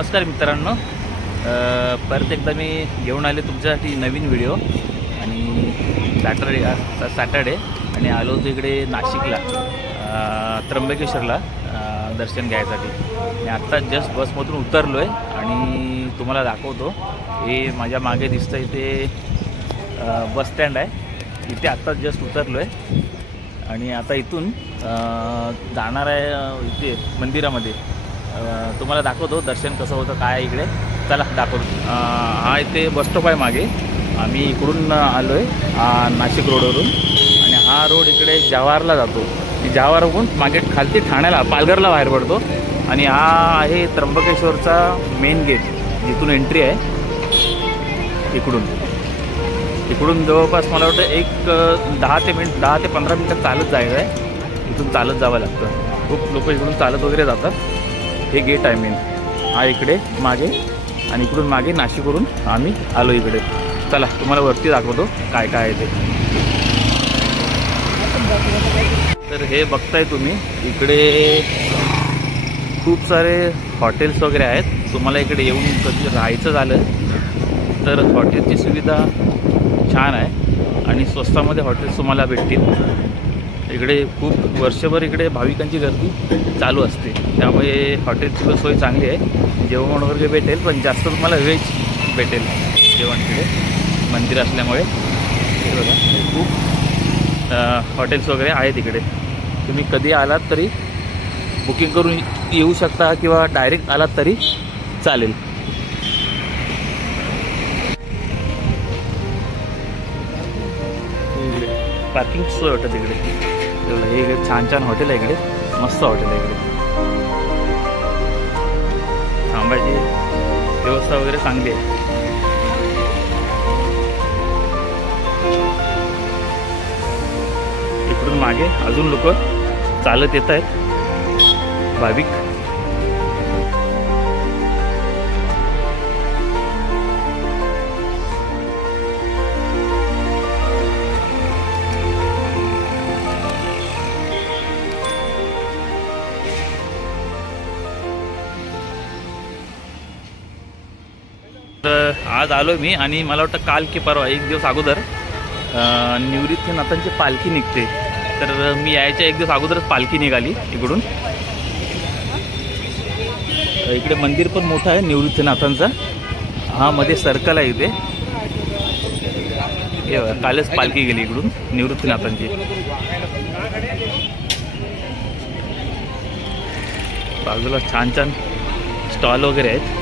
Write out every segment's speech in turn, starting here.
नमस्कार मित्रांनो, परत एकदा मी घेऊन आले तुमच्यासाठी नवीन व्हिडिओ। आणि सॅटर्डे आणि आलो होतो इकडे नाशिकला, त्र्यंबकेश्वरला दर्शन घ्यायसाठी। मी आत्ता जस्ट बसमधून उतरलो आहे आणि तुम्हाला दाखवतो। हे माझ्या मागे दिसतं इथे बस स्टँड आहे, इथे आत्ता जस्ट उतरलो आहे आणि आता इथून जाणार आहे इथे मंदिरामध्ये। तुम्हाला दाखवतो दर्शन कसं होतं काय इकडे, चला दाखवतो। हा इथे बस स्टॉप आहे मागे, आम्ही इकडून आलो आहे नाशिक रोडवरून आणि हा रोड इकडे जवाहरला जातो। जवाहरहून मागे खालती ठाण्याला पालघरला बाहेर पडतो आणि हा आहे त्र्यंबकेश्वरचा मेन गेट, जिथून एंट्री आहे। इकडून जवळपास मला वाटतं एक 10 ते 15 मिनटं चालत जायचं आहे। इथून चालत जावं लागतं, खूप लोक इकडून चालत वगैरे जातात। हे गेट आहे मेन, हा इकडे मागे आणि इकडून मागे नाशिकवरून आम्ही आलो इकडे। चला तुम्हाला वरती दाखवतो काय काय आहे ते। तर हे बघताय तुम्ही, इकडे खूप सारे हॉटेल्स वगैरे आहेत। तुम्हाला इकडे येऊन कधी राहायचं झालं तर हॉटेलची सुविधा छान आहे आणि स्वस्तामध्ये हॉटेल्स तुम्हाला भेटतील। इकडे खूप वर्षभर इकडे भाविकांची गर्दी चालू असते, त्यामुळे हॉटेलची सोय चांगली आहे। जेवण वगैरे भेटेल, पण जास्त तुम्हाला व्हेज भेटेल जेवण इकडे, मंदिर असल्यामुळे। हे बघा खूप हॉटेल्स वगैरे आहेत इकडे। तुम्ही कधी आलात तरी बुकिंग करून येऊ शकता किंवा डायरेक्ट आलात तरी चालेल। पार्किंग सोय वाटत इकडे। हे छान छान हॉटेल आहे इकडे, मस्त हॉटेल आहे इकडे, थांबायची व्यवस्था वगैरे चांगली आहे। इकडून मागे अजून लोक चालत येत आहेत भाविक। तर आज आलो मी आणि मला वाटतं काल की परवा एक दिवस अगोदर निवृत्तीनाथांची पालखी निघते। तर मी यायच्या एक दिवस अगोदरच पालखी निघाली इकडून। इकडे मंदिर पण मोठं आहे निवृत्तीनाथांचा, हा मध्ये सर्कल आहे इथे। कालच पालखी गेली इकडून निवृत्तीनाथांची। बाजूला छान छान स्टॉल वगैरे आहेत।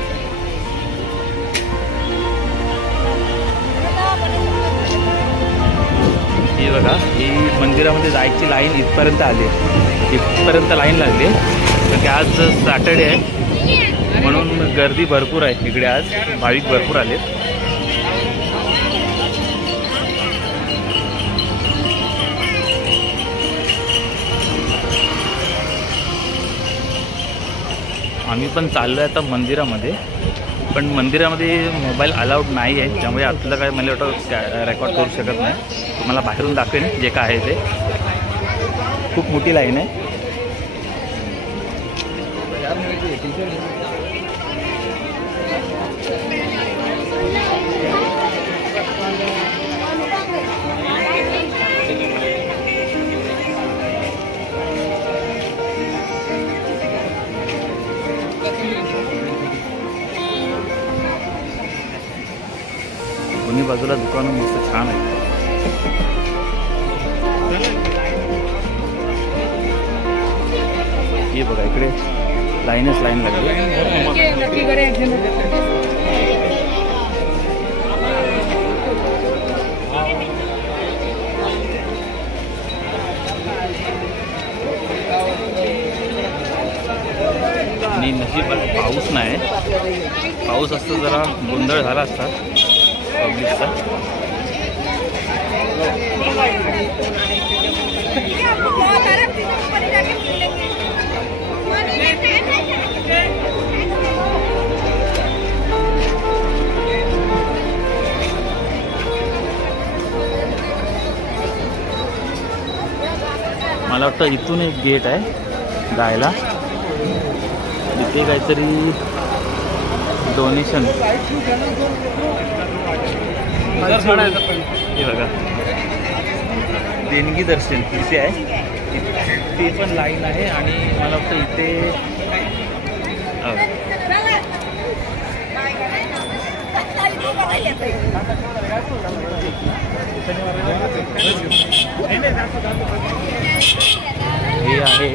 ही बघा, ही मंदिरामध्ये जायची लाईन इथपर्यंत आली, इथपर्यंत लाईन लागली, कारण की आज सॅटर्डे आहे म्हणून गर्दी भरपूर आहे इकडे, आज भाविक भरपूर आलेत। आम्ही पण चाललो आहे आता मंदिरामध्ये, पण मंदिरामध्ये मोबाईल अलाउड नाही आहे, त्यामुळे आपलं काय मला वाटतं रेकॉर्ड करू शकत नाही। तुम्हाला बाहेरून दाखवेन जे काय आहे ते। खूप मोठी लाईन आहे। दोन्ही बाजूला दुकानं मस्त छान आहे। हे बघा इकडे लाईनच लाईन लागली। आणि नशिबात पाऊस नाही, पाऊस असतं जरा गोंधळ झाला असता पब्लिकचा। मला वाटतं इथून एक गेट आहे जायला, इथे काहीतरी डोनेशन हे बघा, देणगी दर्शन इथे आहे, इथे पण लाईन आहे. आणि मला वाटतं इथे हे आहे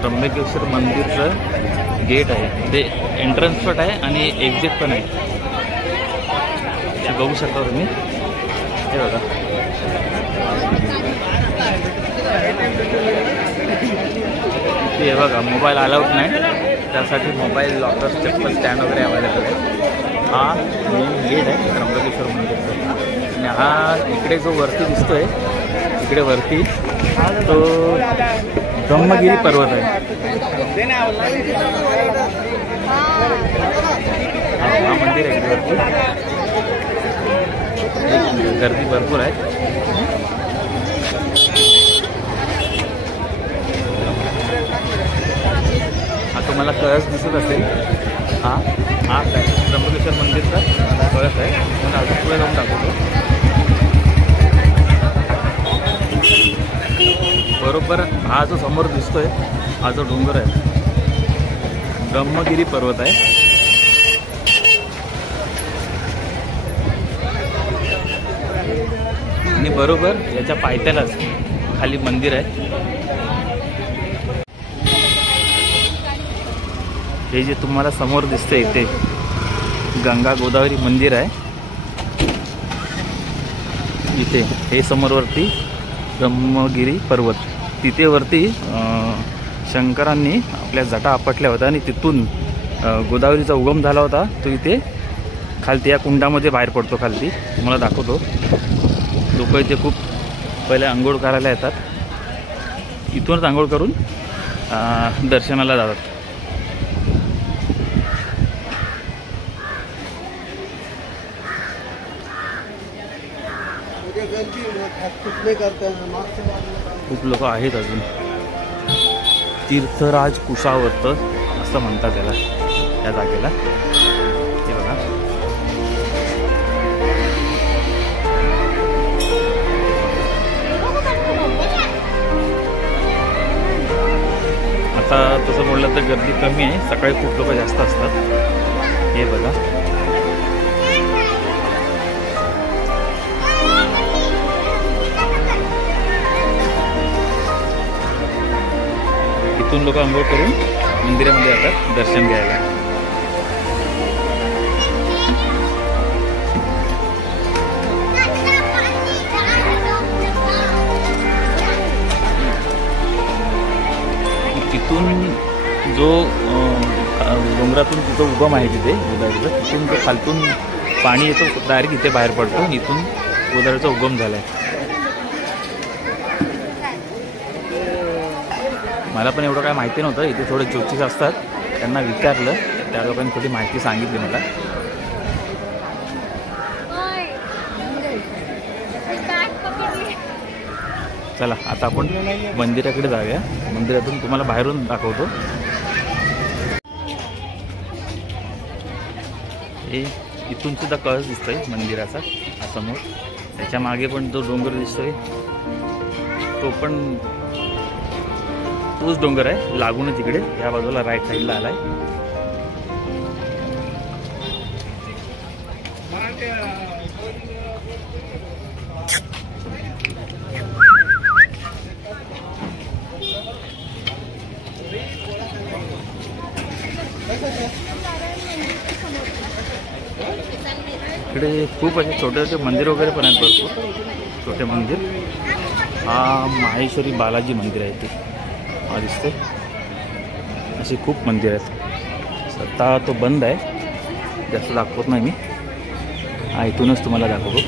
त्र्यंबकेश्वर मंदिरचं गेट आहे. ते एंट्रन्स पण आहे आणि एक्झिट पण आहे, हे बघू शकता तुम्ही. हे बघा, हे बघा मोबाईल अलाउड नाही, त्यासाठी मोबाईल लॉकर, चप्पल स्टँड वगैरे अवेलेबल आहे. हा मेन गेट आहे त्र्यंबकेश्वर मंदिरचा. आणि हा इकडे जो वरती दिसतोय, इकडे वरती तो ब्रह्मगिरी पर्वत आहे. हा मंदिर आहे इकडे वरती, गर्दी भरपूर आहे. हा तुम्हाला कळस दिसत असेल, हा त्र्यंबकेश्वर मंदिरचा कळस आहे. मला अजून पुढे जाऊन दाखवतो. बरोबर हा जो समोर दिसतोय, हा जो डोंगर आहे ब्रह्मगिरी पर्वत आहे. आणि बरोबर याच्या पायथ्यालाच खाली मंदिर आहे. हे जे तुम्हाला समोर दिसतंय इथे गंगा गोदावरी मंदिर आहे. इथे हे समोरवरती ब्रह्मगिरी पर्वत, तिथे वरती शंकरांनी आपल्या जटा आपटल्या होत्या आणि तिथून गोदावरीचा उगम झाला होता. तो इथे खालती या कुंडामध्ये बाहेर पडतो. खालती तुम्हाला दाखवतो. लोक इथे खूप पहिले आंघोळ करायला येतात, इथूनच आंघोळ करून दर्शनाला जातात. खूप लोक आहेत अजून. तीर्थराज कुशावर्त असं म्हणतात त्याला, या जागेला. हे बघा, आता तसं बोललं तर गर्दी कमी आहे, सकाळी खूप लोक जास्त असतात. हे बघा, इथून लोक आंघोळ करून मंदिरामध्ये जातात दर्शन घ्यायला. तिथून जो डोंगरातून तिथं उगम आहे तिथे गोदावरीचं, तिथून जो खालतून पाणी येतो डायरेक्ट इथे बाहेर पडतो. इथून गोदावरीचा उगम झाला आहे. मला पण एवढं काय माहिती नव्हतं. इथे थोडे ज्योतिष असतात, त्यांना विचारलं, त्या लोकांनी थोडी माहिती सांगितली मला. चला आता आपण मंदिराकडे जाऊया. मंदिरातून तुम्हाला बाहेरून दाखवतो. हे इथून सुद्धा कळस दिसतोय मंदिराचा हा समोर. त्याच्या मागे पण जो डोंगर दिसतोय तो पण तोच डोंगर आहे, लागूनच इकडे या बाजूला राईट साईडला आलाय. इकडे खूप असे छोटे छोटे मंदिर वगैरे पण आहेत, भरपूर छोटे मंदिर. हा माहेश्वरी बालाजी मंदिर आहे ते, हा दिसते. अशी खूप मंदिर आहेत. आता तो बंद आहे, जास्त दाखवत नाही मी. हा इथूनच तुम्हाला दाखवतो.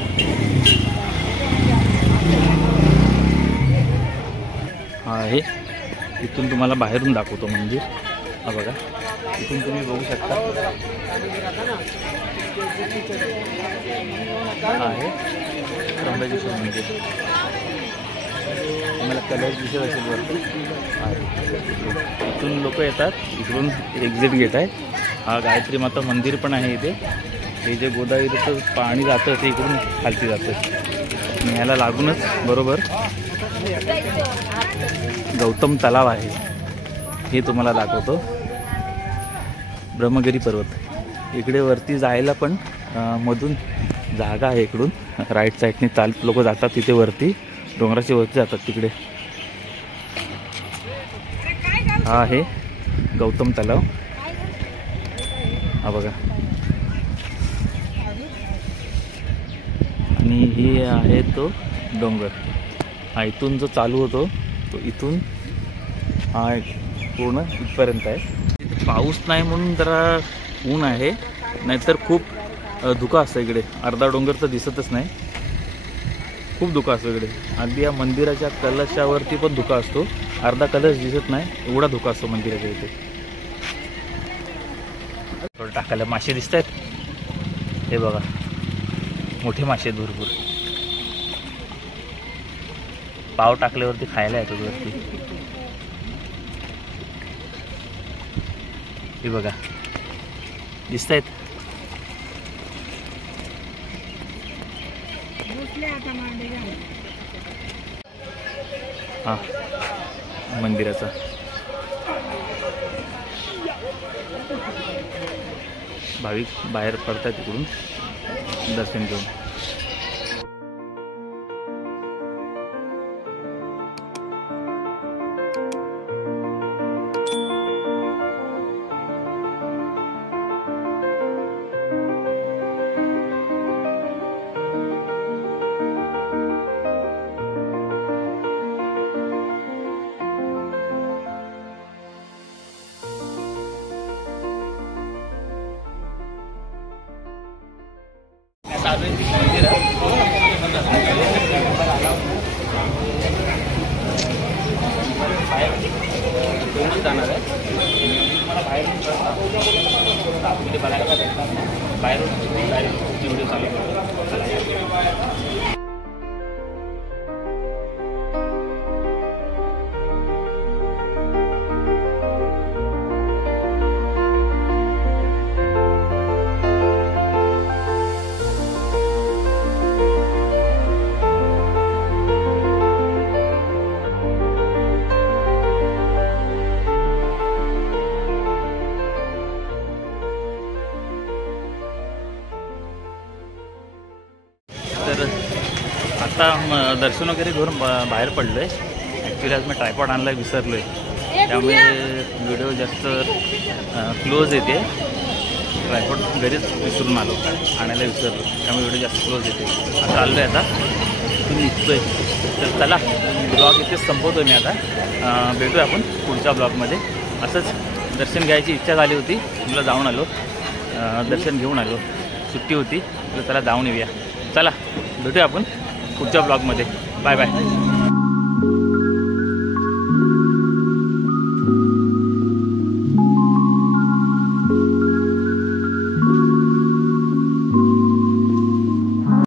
हा आहे, इथून तुम्हाला बाहेरून दाखवतो मंदिर. हा बघा, इथून तुम्ही बघू शकता. हा आहे त्र्यंबकेश्वर मंदिर. तुम्हाला कलर दिसत असेल वरती. इथून लोक येतात, इकडून एक्झिट गेट आहे. हा गायत्री माता मंदिर पण आहे इथे. हे जे गोदावरीचं पाणी जातं ते इकडून खालती जातं. आणि ह्याला लागूनच बरोबर गौतम तलाव आहे, हे तुम्हाला दाखवतो. ब्रह्मगिरी पर्वत इकडे वरती जायला पण मधून जागा आहे. इकडून राईट साईडने चालत लोक जातात तिथे वरती, डोंगराच्या वरती जातात तिकडे. हा आहे गौतम तलाव. हा बघा. आणि ही आहे तो डोंगर. हा इथून जो चालू होतो तो इथून हा पूर्ण इथपर्यंत आहे. तिथे पाऊस नाही म्हणून जरा ऊन आहे, नाहीतर खूप धुकं असतं इकडे. अर्धा डोंगर तर दिसतच नाही, खूप धुकं असतो इकडे. अगदी या मंदिराच्या कलशावरती पण धुकं असतो, अर्धा कलश दिसत नाही, एवढा धुकं असतो मंदिराच्या इथे. थोडं टाकायला मासे दिसत आहेत, हे बघा मोठे मासे आहेत भरपूर. पाव टाकल्यावरती खायला येतो वरती. हे बघा दिसत आहेत. हा मंदिराचा भाविक बाहेर पडतात तिकडून दर्शन घेऊन. जाणार आहे मला बाहेरून बघायला बाहेरून व्हिडिओ चालू तर आता दर्शन वगैरे घेऊन बाहेर पडलो आहे. ॲक्च्युली आज मी ट्रायपॉड आणायला विसरलो आहे, त्यामुळे व्हिडिओ जास्त क्लोज येते. ट्रायपॉड घरीच विसरून आलो, आणायला विसरलो, त्यामुळे व्हिडिओ जास्त क्लोज येते. आता चाललो आहे, आता तुम्ही निघतो आहे. तर चला ब्लॉग इथेच संपवतो मी आता. भेटूया आपण पुढच्या ब्लॉगमध्ये. असंच दर्शन घ्यायची इच्छा झाली होती, तुला जाऊन आलो, दर्शन घेऊन आलो. सुट्टी होती तर चला जाऊन येऊया. चला भेटूया आपण पुढच्या ब्लॉगमध्ये. Bye bye.